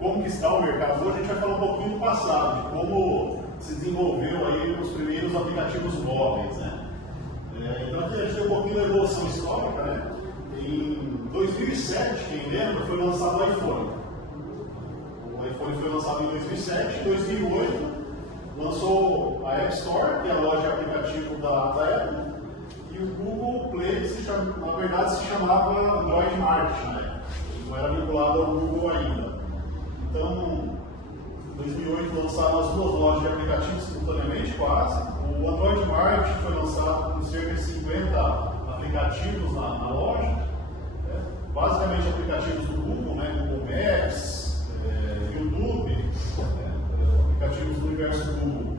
como que está o mercado hoje, a gente vai falar um pouquinho do passado, de como se desenvolveu aí os primeiros aplicativos móveis, né? Então aqui a gente tem um pouquinho da evolução histórica, né? Em 2007, quem lembra, foi lançado o iPhone. O iPhone foi lançado em 2007, em 2008 lançou a App Store, que é a loja de aplicativo da Apple, e o Google Play, na verdade se chamava Android Market, né? Não era vinculado ao Google ainda. Então, em 2008 lançaram as duas lojas de aplicativos simultaneamente, quase. O Android Market foi lançado com cerca de 50 aplicativos na loja, basicamente aplicativos do Google, né? Google Maps, YouTube, aplicativos do universo Google.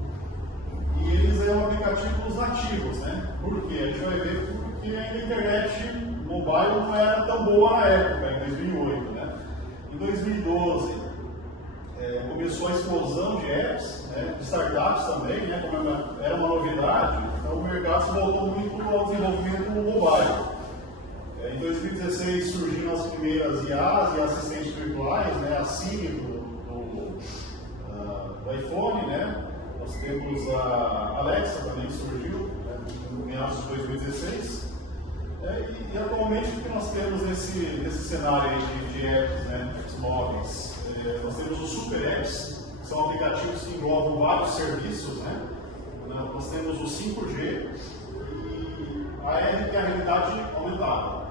E eles eram aplicativos nativos, né? Por quê? A gente vai ver porque a internet mobile não era tão boa na época, em 2008, né? Em 2012, começou a explosão de apps, né? De startups também, né? Como era uma novidade, então o mercado se voltou muito ao desenvolvimento mobile. Em 2016 surgiram as primeiras IAs e assistentes virtuais, né? A Siri do iPhone, né? Nós temos a Alexa também que surgiu, né? Em meados de 2016. E atualmente o que nós temos nesse cenário aí de apps, né? Apps móveis? Nós temos os super apps, que são aplicativos que englobam vários serviços, né? Nós temos o 5G e a R, que é a realidade aumentada.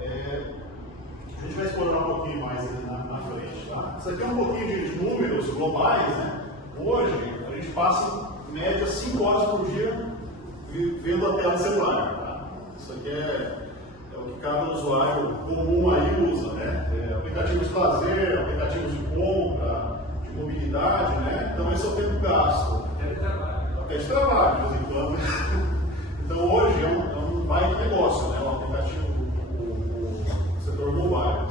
A gente vai explorar um pouquinho mais na frente. Tá? Isso aqui é um pouquinho de números globais, né? Hoje a gente passa em média 5 horas por dia vendo a tela do celular. Tá? Isso aqui é o que cada usuário comum aí usa, né? Aplicativos de lazer, aplicativos de compra, de mobilidade, né? Então esse é o tempo gasto. Até de trabalho, de vez em quando. Então hoje é um baita negócio, né? Um aplicativo do setor mobile.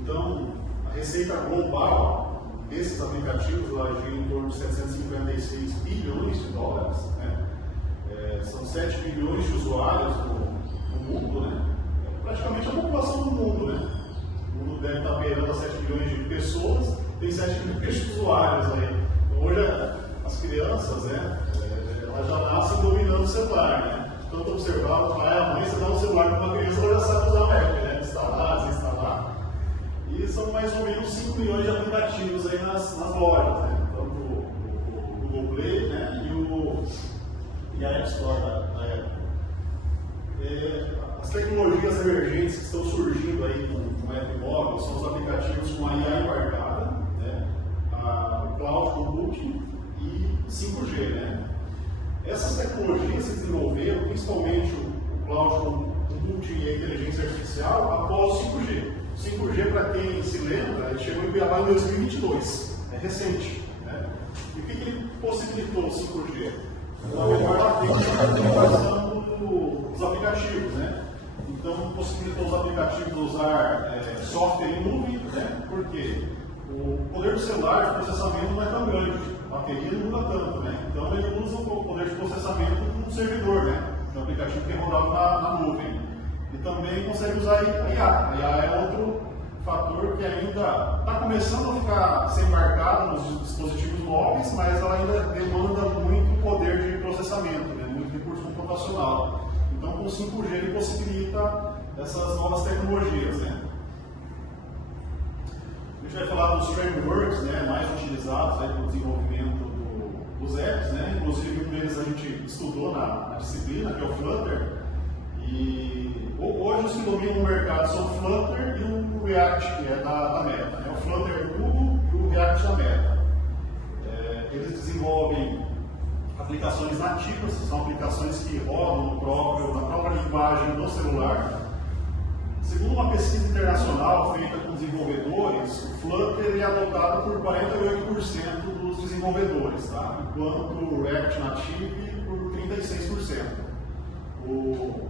Então a receita global desses aplicativos lá gira em torno de 756 bilhões de dólares, né? São 7 bilhões de usuários no mundo, né? Praticamente a população do mundo, né? O mundo deve estar beirando a 7 bilhões de pessoas, tem 7 bilhões de usuários aí. Então hoje as crianças, né? Elas já nascem dominando o celular, né? Tanto observar o pai, a mãe, você dá um celular para uma criança, ela já sabe usar o app, né? Instalar, desinstalar. E são mais ou menos 5 milhões de aplicativos aí nas lojas, né? Então, o Google Play, né? E a App Store da Apple. As tecnologias emergentes que estão surgindo aí com o app móvel são os aplicativos com a IA embarcada, né? O Cloud Computing e 5G, né? Essas tecnologias se desenvolveram, principalmente o Cloud Computing e a inteligência artificial, após o 5G. O 5G, para quem se lembra, ele chegou em Beabá em 2022, é recente. Né? E o que ele possibilitou o 5G? Na melhor da dos aplicativos, né? Então, possibilitou os aplicativos usar software em nuvem, né? Porque o poder do celular de processamento não é tão grande, a bateria não muda tanto, né? Então, ele usa o poder de processamento de um servidor, né? De um aplicativo que é rodado na nuvem. E também consegue usar a IA. A IA é outro fator que ainda está começando a ficar ser embarcado nos dispositivos móveis, mas ela ainda demanda muito poder de processamento, né? Muito recurso computacional. Então, com o 5G ele possibilita essas novas tecnologias, né? A gente vai falar dos frameworks, né, mais utilizados para o desenvolvimento dos apps, né? Inclusive um deles a gente estudou na disciplina, que é o Flutter. E hoje os que dominam o mercado são o Flutter e o React, que é da Meta. Né? O Flutter do Google e o React da Meta. Eles desenvolvem aplicações nativas, são aplicações que rodam na própria linguagem do celular. Segundo uma pesquisa internacional feita com desenvolvedores, o Flutter é adotado por 48% dos desenvolvedores, tá? Enquanto o React Native por 36%. O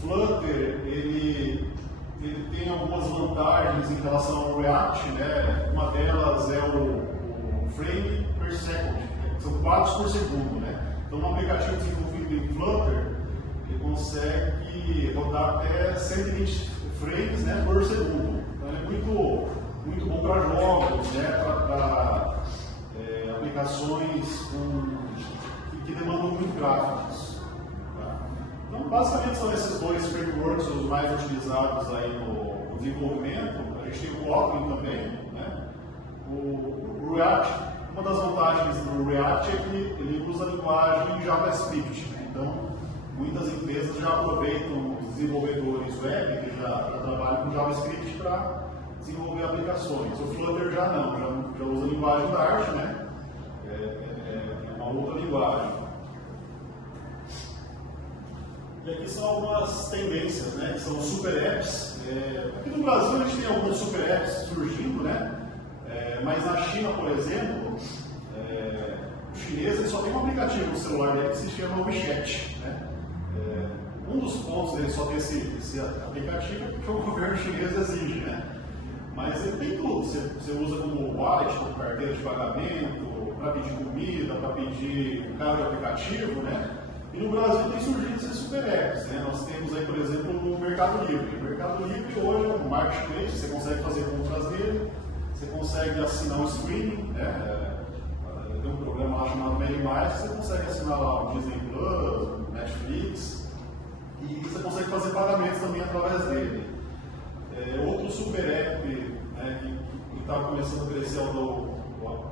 Flutter ele tem algumas vantagens em relação ao React, né? Uma delas é o frame per second, são quadros por segundo, né? Então, um aplicativo desenvolvido em Flutter ele consegue rodar até 120 frames, né, por segundo. Então, é muito bom para jogos, né, para aplicações que demandam muito gráficos. Tá? Então, basicamente são esses dois frameworks os mais utilizados aí no desenvolvimento. A gente tem o Kotlin também, né? O React, uma das vantagens do React é que ele usa a linguagem JavaScript. Né? Então, muitas empresas já aproveitam os desenvolvedores web que já trabalham com JavaScript para desenvolver aplicações. O Flutter já não, já usa a linguagem Dart, né? É uma outra linguagem. E aqui são algumas tendências, né? Que são super apps. Aqui no Brasil a gente tem algumas super apps surgindo, né? Mas na China, por exemplo, o chinês ele só tem um aplicativo no celular dele que se chama WeChat, né? Um dos pontos dele só ter esse aplicativo é porque o governo chinês exige, né? Mas ele tem tudo. Você usa como wallet, como carteira de pagamento, para pedir comida, para pedir carro de aplicativo, né? E no Brasil tem surgido esses super apps, né? Nós temos aí, por exemplo, o Mercado Livre. O Mercado Livre hoje é um marketplace, você consegue fazer compras nele, você consegue assinar um streaming, né? Tem um programa lá chamado Meli Mais, você consegue assinar lá o Disney Plus, o Netflix, e você consegue fazer pagamentos também através dele. Outro super app, né, que está começando a crescer é o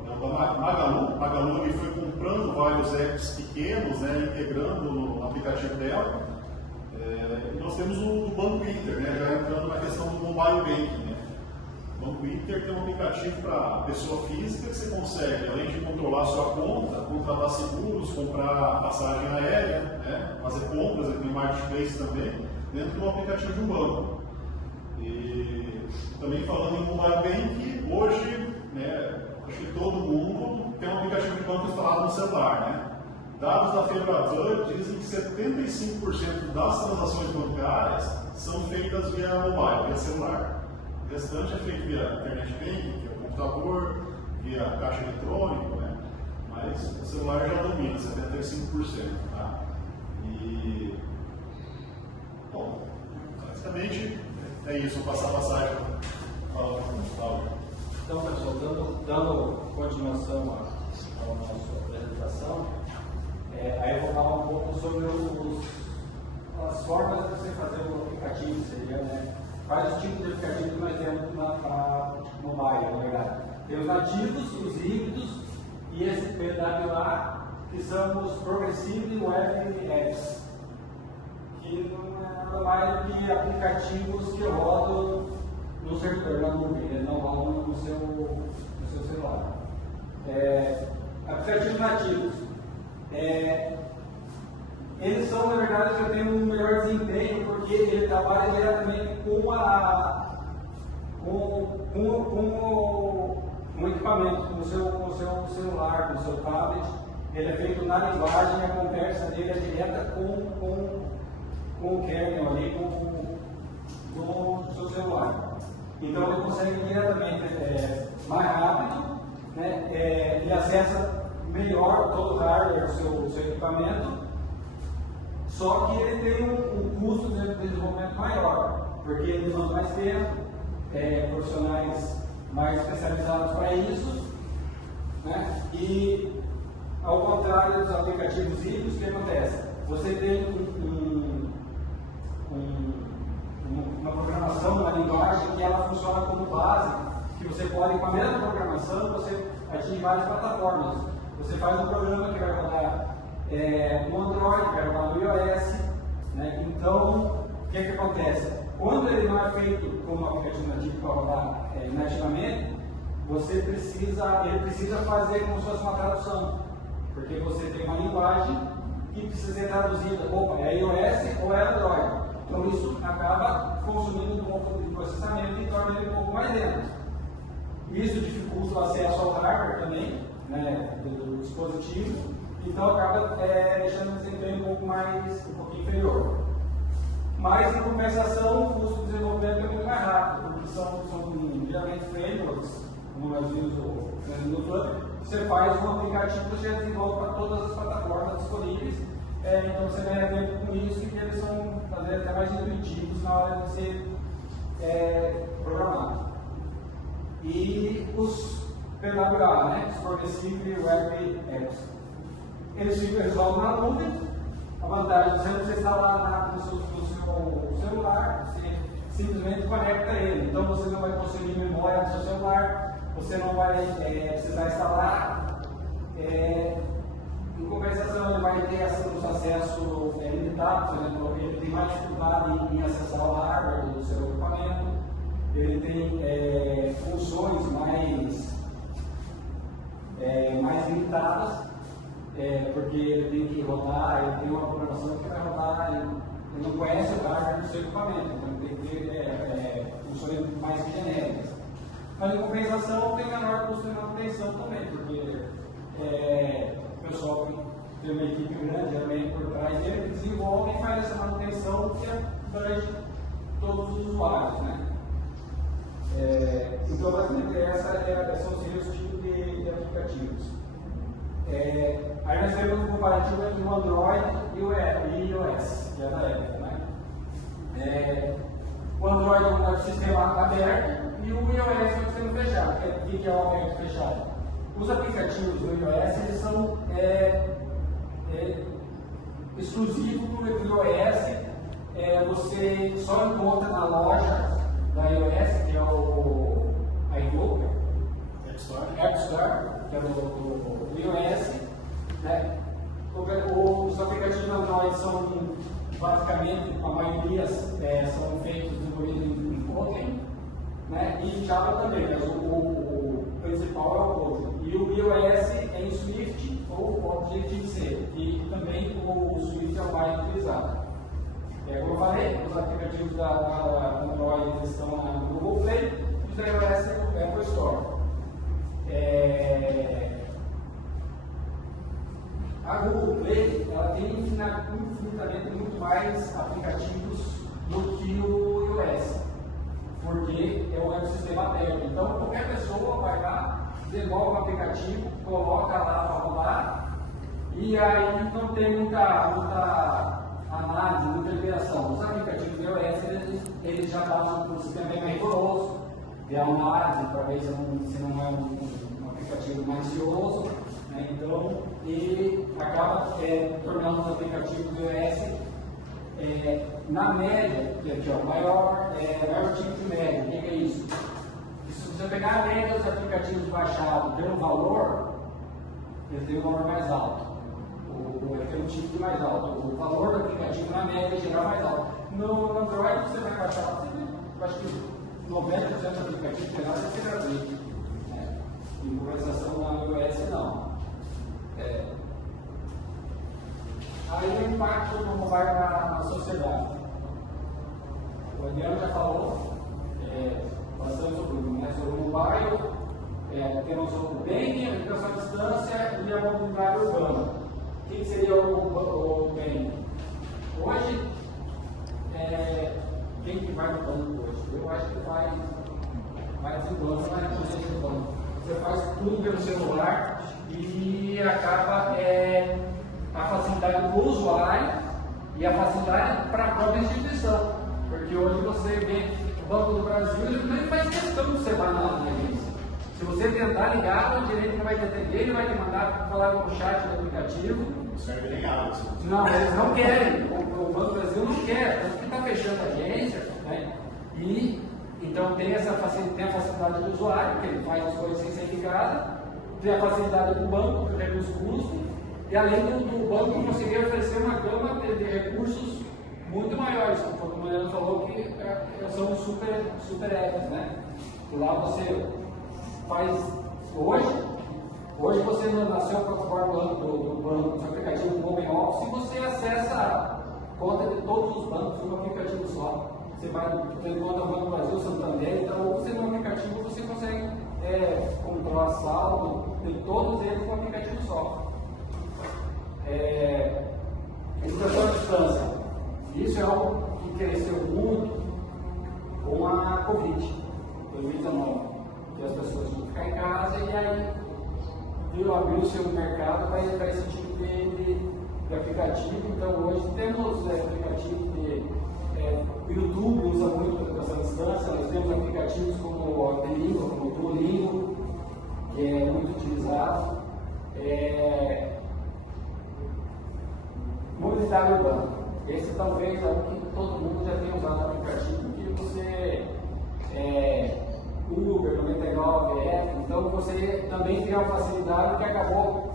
da Magalu. Magalu ele foi comprando vários apps pequenos, né, integrando no aplicativo dela. E nós temos o Banco Inter, né, já entrando na questão do mobile banking. Né. O Banco Inter tem um aplicativo para pessoa física que você consegue, além de controlar a sua conta, contratar seguros, comprar passagem aérea, né, fazer compras, ele tem um marketplace também, dentro do aplicativo de um banco. E também falando em mobile banking, hoje, né, acho que todo mundo tem um aplicativo de banco instalado no celular, né? Dados da Febraban dizem que 75% das transações bancárias são feitas via mobile, via celular. O restante é feito via internet banking, via computador, via caixa eletrônico, né? Mas o celular já domina, 75%. Tá? E, bom, basicamente é isso, vou passar a passagem para o Paulo. Então, pessoal, dando continuação à nossa apresentação, aí eu vou falar um pouco sobre as formas de você fazer o aplicativo, seria, né? Vários tipos de aplicativos que nós temos no mobile, na verdade. Tem os nativos, os híbridos e esse PWA, que são os Progressive Web Apps, que não é nada mais do que aplicativos que rodam no servidor, na nuvem, eles não rodam no seu celular. Aplicativos nativos. Eles são, na verdade, que eu tenho um melhor desempenho porque ele trabalha diretamente com o equipamento, com o seu celular, com o seu tablet. Ele é feito na linguagem, a conversa dele é direta com o kernel ali, com o seu celular. Então ele consegue diretamente mais rápido, né? Ele acessa melhor todo o hardware do seu equipamento, só que ele tem um custo de desenvolvimento maior, porque ele demanda mais tempo, profissionais mais especializados para isso, né? E ao contrário dos aplicativos híbridos, o que acontece? Você tem uma programação, uma linguagem que ela funciona como base, que você pode, com a mesma programação, você atingir várias plataformas. Você faz um programa que vai rodar no Android, vai rodar no iOS, né? Então, o que acontece? Quando ele não é feito como aplicativo nativo para rodar nativamente, ele precisa fazer como se fosse uma tradução, porque você tem uma linguagem que precisa ser traduzida, é iOS ou é Android. Então isso acaba consumindo um pouco de processamento e torna ele um pouco mais lento. Isso dificulta o acesso ao hardware também, né, do dispositivo, então acaba deixando o desempenho um pouquinho inferior. Mas em compensação, o custo de desenvolvimento é muito mais rápido, porque são geralmente frameworks, como nós vimos no Flutter, você faz um aplicativo que você desenvolve para todas as plataformas disponíveis. Então você ganha tempo com isso e eles são até mais intuitivos na hora de ser programado. e os PWA, né? Os Progressive Web Apps. Eles ficam resolvendo na nuvem. A vantagem de você instalar no seu celular, você simplesmente conecta ele. Então você não vai consumir memória do seu celular, você não vai precisar instalar. Em compensação, ele vai ter acesso limitado, por exemplo, ele tem mais dificuldade em acessar o hardware do seu equipamento, ele tem funções mais limitadas, porque ele tem que rodar, ele tem uma programação que vai rodar, ele não conhece o hardware do seu equipamento, então ele tem que ter funções mais genéricas. Mas em compensação, tem menor custo de manutenção também, porque o pessoal tem uma equipe grande, geralmente por trás dele, desenvolve e faz essa manutenção que abrange todos os usuários, né? Então, basicamente, são os tipos de aplicativos. Aí nós temos um comparativo entre o Android e o iOS, que é da Apple, né? O Android é um sistema aberto e o iOS é um sistema fechado. O que é o aberto e fechado? Os aplicativos do iOS eles são exclusivos para o iOS. Você só encontra na loja da iOS, que é o iGoogle, App Store, que é do iOS. Né? Os aplicativos do Android são, basicamente, a maioria são feitos desenvolvidos em Kotlin, né? E Java também, mas o principal é o Kotlin. E o iOS é em Swift ou Objective-C, e também o Swift é o mais utilizado. Como eu falei, os aplicativos da Android estão no Google Play e os da iOS é no Apple Store. A Google Play ela tem infinitamente muito mais aplicativos do que o iOS, porque é um ecossistema aberto. Então, qualquer pessoa vai lá, desenvolve um aplicativo, coloca lá para rodar, e aí não tem muita análise, muita liberação. Os aplicativos do iOS eles já passam por um sistema bem rigoroso de análise para ver se não é um aplicativo malicioso, né? Então, e acaba tornando os aplicativos do iOS na média, que aqui ó, maior tipo de média. O que é isso? Se você pegar a média dos aplicativos baixados pelo valor, eles têm um valor mais alto. Tem um tipo mais alto. O valor do aplicativo na média geral é mais alto. No Android você vai baixar, eu acho que 90% dos aplicativos que vai ser gratuito. Né? Em compensação na iOS não. Aí o impacto do mobile na sociedade. O Adriano já falou bastante sobre o mobile, temos o bem, a educação à distância e a mobilidade urbana. O que seria o bem? Hoje, quem que vai no banco hoje? Eu acho que vai em banco, vai no banco. Você faz tudo pelo celular e acaba a facilidade para o usuário e a facilidade para a própria instituição. Porque hoje você vê o Banco do Brasil, ele nem faz questão de você vá na agência. Se você tentar ligar, o direito não vai te atender, ele vai te mandar falar com o chat do aplicativo. Não serve nem áudio. Não, eles não querem. O Banco do Brasil não quer, porque está fechando a agência, né? E então tem a facilidade do usuário, que ele faz as coisas sem sair de casa, tem a facilidade do banco, que reduz custo, e além do banco conseguir oferecer uma gama de recursos muito maiores, como o Mariano falou, que são super apps, né? Lá você faz hoje você nasceu com a plataforma do banco, no seu aplicativo do Open Office, e você acessa a conta de todos os bancos em um aplicativo só. Você tem conta no Banco Brasil, Santander, então você no aplicativo você consegue controlar saldo de todos eles com um aplicativo só. Educação à distância. Isso é algo que cresceu muito com a Covid, 2019, que as pessoas vão ficar em casa e aí abriu-se o mercado para esse tipo de aplicativo. Então hoje temos aplicativos o YouTube usa muito a educação à distância, nós temos aplicativos como a Bilíngue, como o Duolingo, que é muito utilizado. Mobilidade urbana. Esse talvez é o que todo mundo já tenha usado o aplicativo, que você Uber, 99, então você também tem uma facilidade que acabou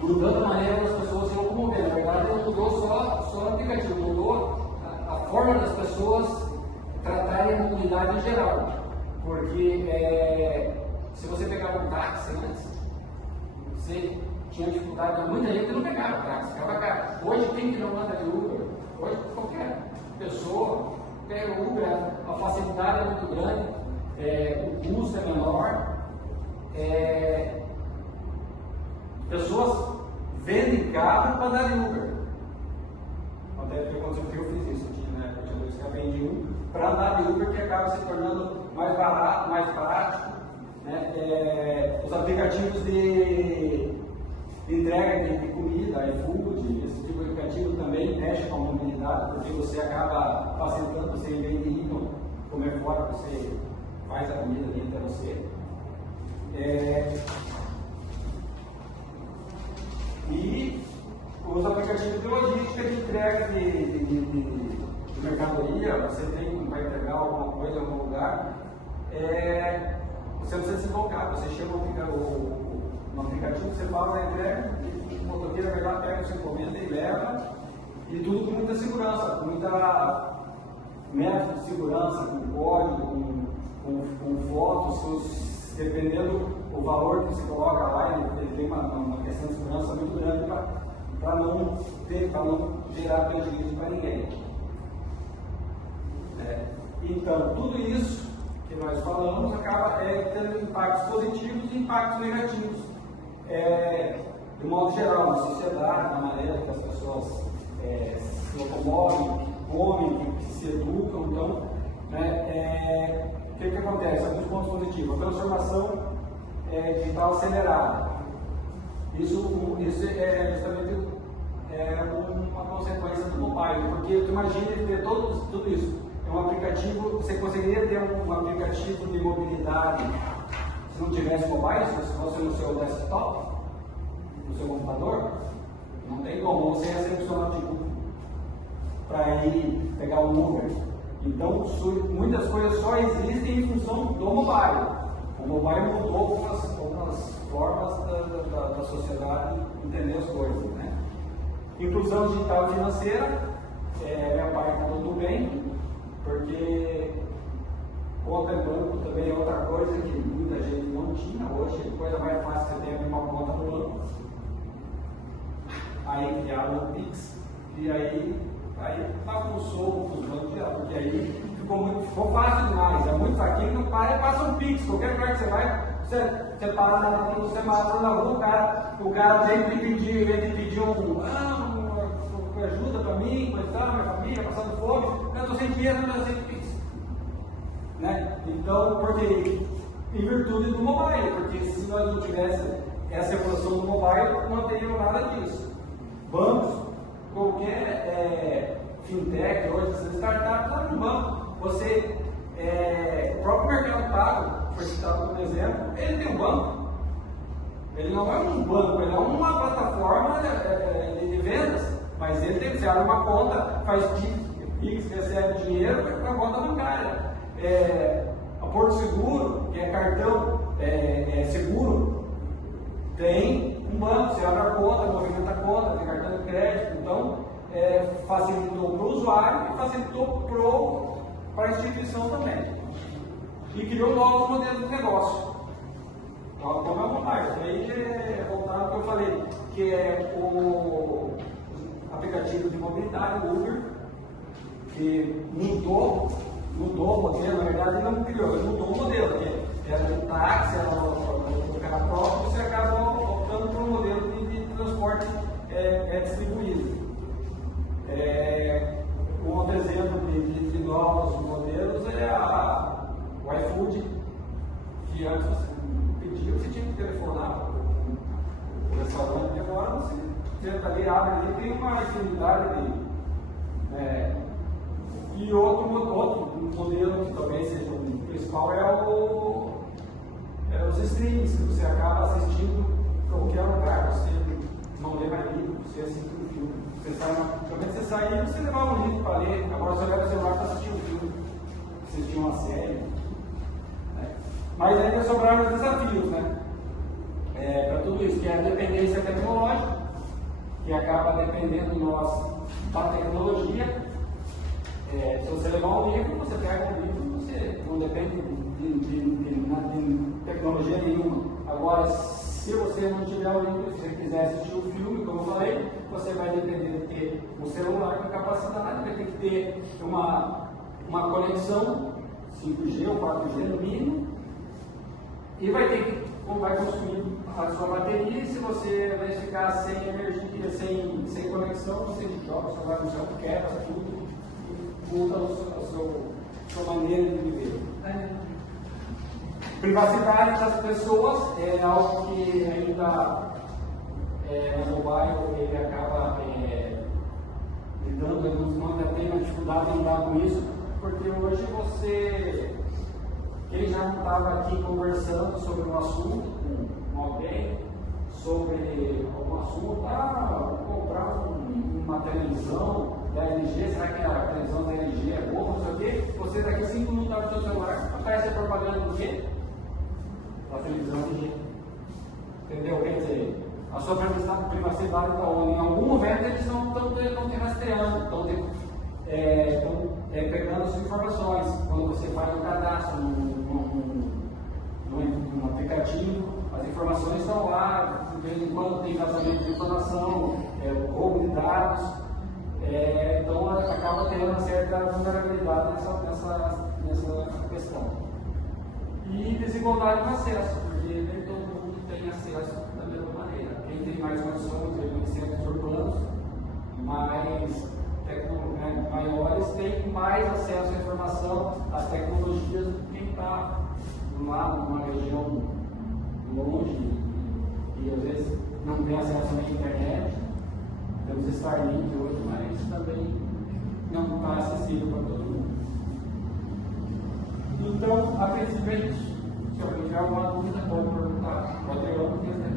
mudando a maneira das pessoas se locomover. Na verdade, não mudou só o aplicativo, mudou a forma das pessoas tratarem a mobilidade em geral. Porque se você pegava um táxi antes, você tinha dificuldade, muita gente não pegava táxi, ficava caro. Hoje, quem que não anda de Uber? Hoje, qualquer pessoa pega o Uber, a facilidade é muito grande, o custo é menor. Pessoas vendem carro para andar de Uber. Até que aconteceu que eu fiz isso, eu vendi um para andar de Uber, que acaba se tornando mais barato, mais prático. Né? Os aplicativos de entrega de comida, iFood, esse tipo de aplicativo também mexe com a mobilidade, porque você acaba facilitando, você em vez de ir comer fora, você faz a comida ali para você. E os aplicativos de logística de entrega de mercadoria, você vai entregar alguma coisa em algum lugar, você não precisa se deslocar, você chega no aplicativo, você faz a entrega, o motoqueiro vai lá, pega a sua encomenda e leva, e tudo com muita segurança, com muita método de segurança, com código, com fotos, dependendo do valor que você coloca lá, ele tem uma questão de segurança muito grande para não gerar prejuízo para ninguém. Então, tudo isso que nós falamos acaba tendo impactos positivos e impactos negativos, de modo geral, na sociedade, na maneira que as pessoas se locomovem, que comem, que se educam. Então, o que acontece? Alguns pontos positivos. A transformação digital acelerada. Isso é justamente uma consequência do mobile, porque tu imagina ter tudo isso. É um aplicativo, você conseguiria ter um aplicativo de mobilidade se não tivesse mobile, se fosse no seu desktop, no seu computador? Não tem como, você ia ser seu notebook para ir pegar o Uber. Então, muitas coisas só existem em função do mobile. O mobile mudou algumas formas da sociedade entender as coisas. Né? Inclusão digital e financeira, minha parte está tudo bem, porque conta em banco também é outra coisa que muita gente não tinha. Hoje a coisa mais fácil você tem abrir uma conta no banco. Aí criaram o Pix, e aí bagunçou os bancos, porque aí ficou fácil demais. É muito aqui, não para e passa um Pix. Qualquer lugar que você vai, você para na rua, o cara vem te pedir ajuda para mim, coitado, minha família, passando fome, eu estou sem dinheiro, não aceito Pix. Né? Então, porque em virtude do mobile, porque se nós não tivéssemos essa evolução do mobile, não teríamos nada disso. Bancos, qualquer fintech, hoje, essas startups, está no banco. O próprio Mercado Pago, foi citado como exemplo, ele tem um banco. Ele não é um banco, ele é uma plataforma de vendas, mas ele tem que ser uma conta, faz Pix, recebe dinheiro para a conta bancária. A Porto Seguro, que é cartão seguro, tem um banco, você abre a conta, movimenta a conta, tem cartão de crédito, então facilitou para o usuário e facilitou para a instituição também. E criou novos modelos de negócio. Então, como é o mobile, aí voltando ao que eu falei, que é o aplicativo de mobilidade, o Uber, que mudou o modelo. Na verdade ele não criou, ele mudou o modelo, porque era um táxi, era um carro próprio, você acaba optando por um modelo de transporte distribuído. Um outro exemplo de novos modelos é o iFood, que antes você pedia, você tinha que telefonar para o restaurante, e agora você senta ali, abre ali, tem uma infinidade de. E outro modelo que talvez seja um principal é os streams, que você acaba assistindo em qualquer lugar, você não lê mais livro, você assiste um filme. Você sai, realmente você sair, você levar um livro para ler, agora você leva o celular para assistir um filme, assistir uma série. Né? Mas ainda sobraram os desafios, né? Para tudo isso, que é a dependência tecnológica, que acaba dependendo de nós da tecnologia. Se você levar um livro, você pega um livro, você não depende de tecnologia nenhuma. Agora, se você não tiver o livro, se você quiser assistir o filme, como eu falei, você vai depender de ter um celular com capacidade, vai ter que ter uma conexão 5G ou 4G no mínimo, e vai consumir a sua bateria. E se você vai ficar sem energia, sem conexão, você joga o celular no chão, quebra tudo e muda a sua maneira de viver. Privacidade das pessoas é algo que ainda no mobile ele acaba lidando, ainda tem uma dificuldade em lidar com isso, porque hoje ele já não estava aqui conversando sobre um assunto com alguém, sobre algum assunto, vou comprar uma televisão da LG, será que a televisão da LG é boa, não sei o quê, você daqui 5 minutos abre o seu celular, aparece a propaganda do quê? Da televisão LG. Entendeu? Quer dizer, a sua privacidade está onde? Em algum momento eles não estão te rastreando, estão pegando as suas informações. Quando você faz um cadastro num aplicativo, as informações estão lá, de vez em quando tem vazamento de informação, roubo de dados, então acaba tendo uma certa vulnerabilidade nessa questão. E desigualdade no acesso, porque nem todo mundo tem acesso da mesma maneira. Quem tem mais condições, em centros urbanos maiores, tem mais acesso à informação, às tecnologias, do que quem está lá numa região longe e às vezes não tem acesso à internet. Temos Starlink hoje, mas também não está acessível para todo mundo. Então, a princípio é isso. Se alguém tiver alguma dúvida, pode perguntar. Pode pegar o que quiser.